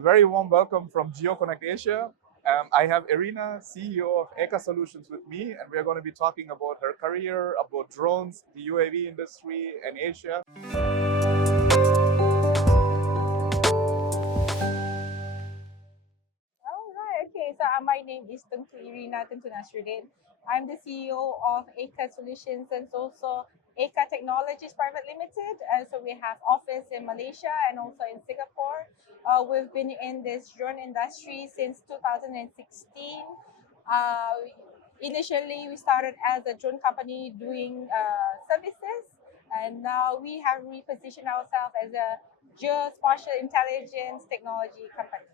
very warm welcome from GeoConnect Asia. I have Erina, CEO of AECA Solutions with me, and we're going to be talking about her career, about drones, the UAV industry, and Asia. Okay, so my name is Tengku Erina Tengku Nasrudin. I'm the CEO of AECA Solutions and also AECA Technologies Private Limited. So we have office in Malaysia and also in Singapore. We've been in this drone industry since 2016. Initially, we started as a drone company doing services, and now we have repositioned ourselves as a geospatial intelligence technology company.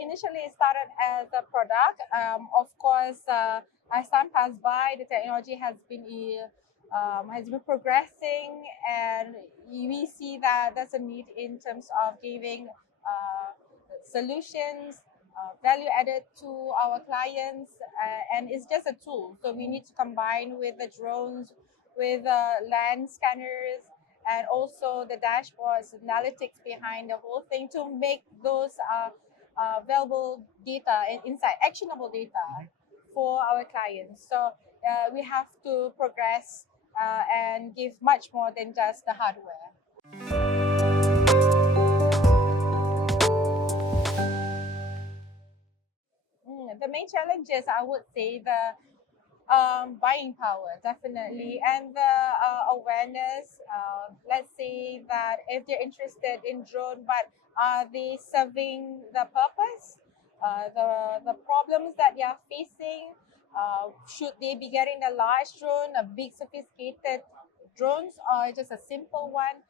Initially it started as a product. Of course, as time passed by, the technology has been progressing, and we see that there's a need in terms of giving solutions, value added to our clients, and it's just a tool. So we need to combine with the drones, with land scanners, and also the dashboards, analytics behind the whole thing to make those valuable data and insight, actionable data for our clients. So we have to progress and give much more than just the hardware. The main challenges, I would say, the buying power, definitely, and the awareness. Let's say that if they're interested in drone, but are they serving the purpose? The problems that they are facing, should they be getting a large drone, a big sophisticated drones, or just a simple one?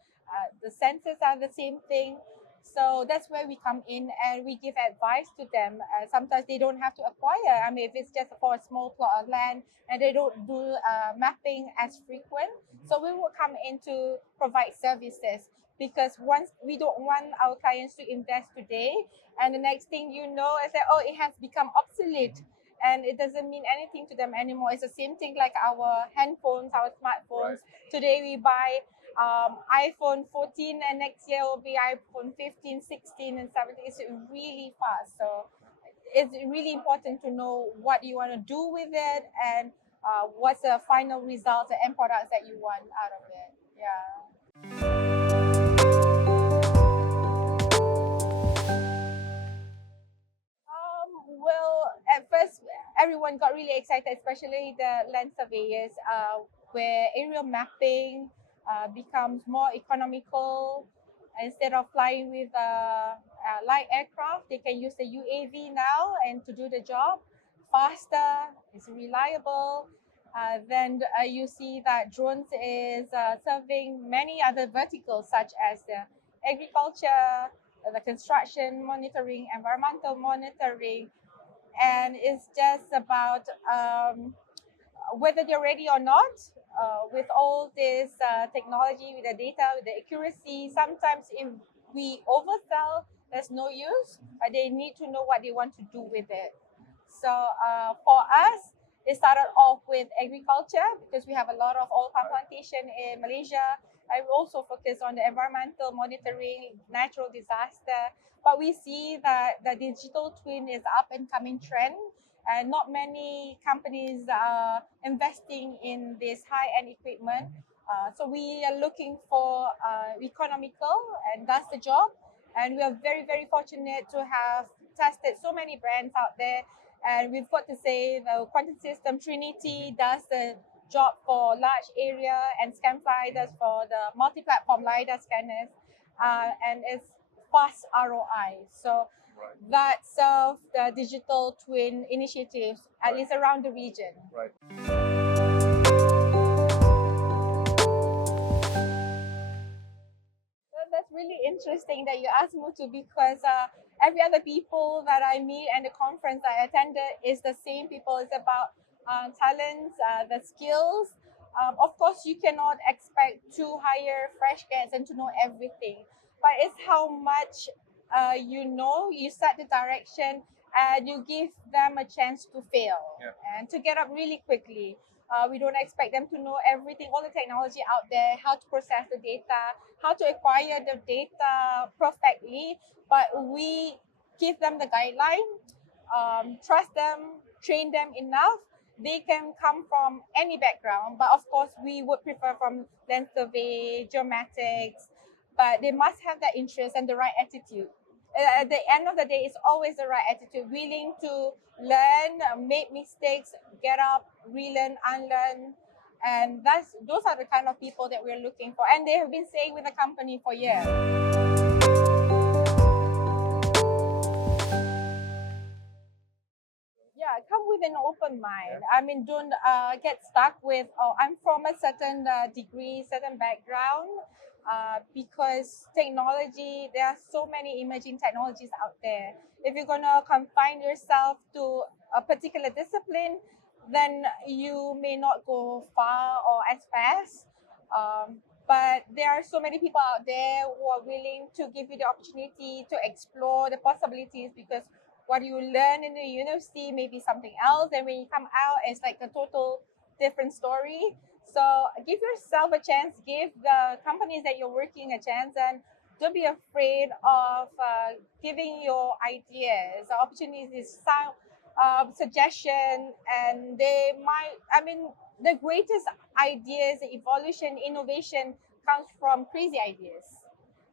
The sensors are the same thing. So that's where we come in and we give advice to them. Sometimes they don't have to acquire. I mean, if it's just for a small plot of land and they don't do mapping as frequent. So we will come in to provide services, because once we don't want our clients to invest today and the next thing you know is that, oh, it has become obsolete and it doesn't mean anything to them anymore. It's the same thing like our handphones, our smartphones. Right. Today we buy iPhone 14 and next year will be iPhone 15, 16 and 17. It's really fast. So it's really important to know what you want to do with it and what's the final results, the end products that you want out of it. Yeah. At first, everyone got really excited, especially the land surveyors, where aerial mapping becomes more economical. Instead of flying with light aircraft, they can use the UAV now and to do the job faster, it's reliable. Then you see that drones is serving many other verticals such as the agriculture, the construction monitoring, environmental monitoring, and it's just about whether they're ready or not. With all this technology, with the data, with the accuracy, sometimes if we oversell, there's no use, but they need to know what they want to do with it. So for us, it started off with agriculture because we have a lot of oil palm plantation in Malaysia. I also focus on the environmental monitoring, natural disaster. But we see that the digital twin is up and coming trend, and not many companies are investing in this high-end equipment. So we are looking for economical and does the job. And we are very, very fortunate to have tested so many brands out there. And we've got to say the quantum system Trinity does the job for large area, and Scanfly does for the multi-platform LiDAR scanners, and it's fast ROI. So that serves the digital twin initiatives, at least around the region. Right. That's really interesting that you asked Mutu, because every other people that I meet and the conference I attended is the same people. It's about talents, the skills. Of course, you cannot expect to hire fresh grads and to know everything, but it's how much you set the direction and you give them a chance to fail and to get up really quickly. We don't expect them to know everything, all the technology out there, how to process the data, how to acquire the data perfectly. But we give them the guideline, trust them, train them enough. They can come from any background, but of course, we would prefer from land survey, geomatics, but they must have that interest and the right attitude. At the end of the day, it's always the right attitude, willing to learn, make mistakes, get up, relearn, unlearn. And those are the kind of people that we're looking for. And they have been staying with the company for years. Yeah, come with an open mind. I mean, don't get stuck with, oh, I'm from a certain degree, certain background, because technology, there are so many emerging technologies out there. If you're going to confine yourself to a particular discipline, then you may not go far or as fast. But there are so many people out there who are willing to give you the opportunity to explore the possibilities, because what you learn in the university may be something else, and when you come out, it's like a total different story. So give yourself a chance, give the companies that you're working a chance, and don't be afraid of giving your ideas, opportunities, some suggestion, and they might, I mean, the greatest ideas, evolution, innovation comes from crazy ideas.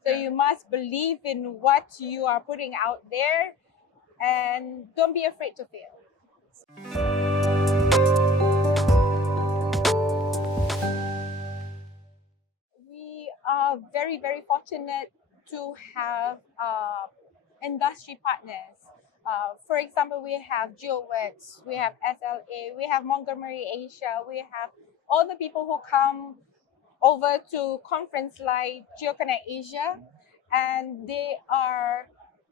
So you must believe in what you are putting out there, and don't be afraid to fail. We are very, very fortunate to have industry partners. For example, we have GeoWorks, we have SLA, we have Montgomery Asia, we have all the people who come over to conference like GeoConnect Asia, and they are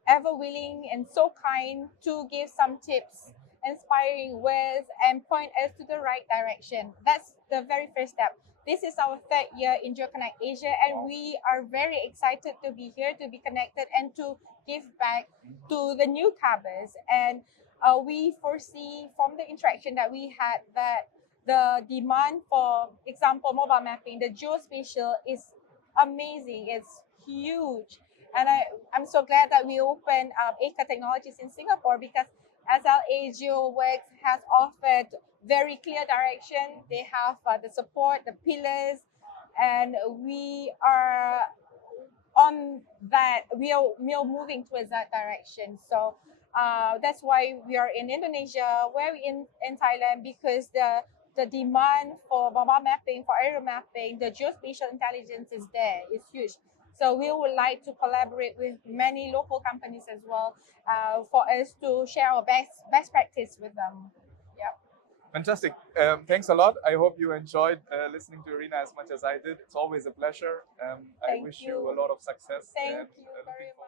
ever willing and so kind to give some tips, inspiring words, and point us to the right direction. That's the very first step. This is our third year in GeoConnect Asia, and we are very excited to be here, to be connected, and to give back to the newcomers. And we foresee from the interaction that we had that the demand for example mobile mapping, the geospatial, is amazing. It's huge, and I'm so glad that we opened AECA Technologies in Singapore, because SLA GeoWorks has offered very clear direction. They have the support, the pillars, and we are on that. We are moving towards that direction. So that's why we are in Indonesia, we're in Thailand, because the demand for mobile mapping, for aerial mapping, the geospatial intelligence is there, it's huge. So we would like to collaborate with many local companies as well, for us to share our best practice with them. Yeah. Fantastic. Thanks a lot. I hope you enjoyed listening to Erina as much as I did. It's always a pleasure. I Thank wish you. you a lot of success. Thank and, you looking very forward